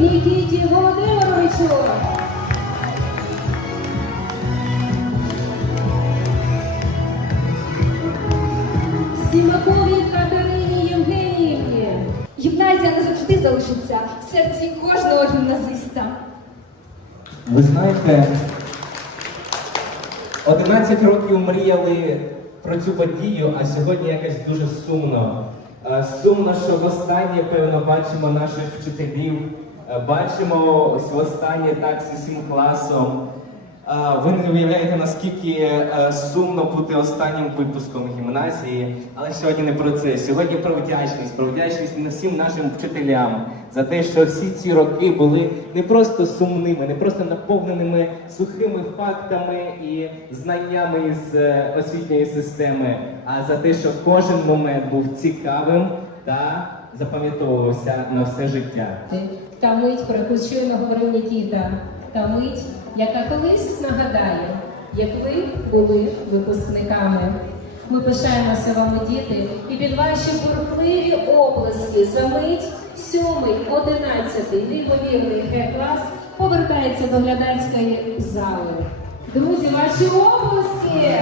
Нікіті Володимировичу. Сімаковій Катерині Євгеніївні. Гімназія не завжди залишиться в серці кожного гімназиста. Ви знаєте, 11 років мріяли про цю подію, а сьогодні якось дуже сумно. Е, Сумно, що востаннє, певно, бачимо наших вчителів, бачимо ось востаннє так з усім класом. Е, Ви не уявляєте, наскільки е, сумно бути останнім випуском гімназії, але сьогодні не про це. Сьогодні про вдячність, про вдячність всім нашим вчителям за те, що всі ці роки були не просто сумними, не просто наповненими сухими фактами і знаннями з е, освітньої системи, а за те, що кожен момент був цікавим та запам'ятовувався на все життя. Та мить, про яку щойно говорив Нікіта, та мить, яка колись нагадає, як ви були випускниками. Ми пишаємося вами, діти, і під ваші бурхливі оплески за мить сьомий, одинадцятий, неймовірний Г-клас повертається до глядацької зали. Друзі, ваші оплески!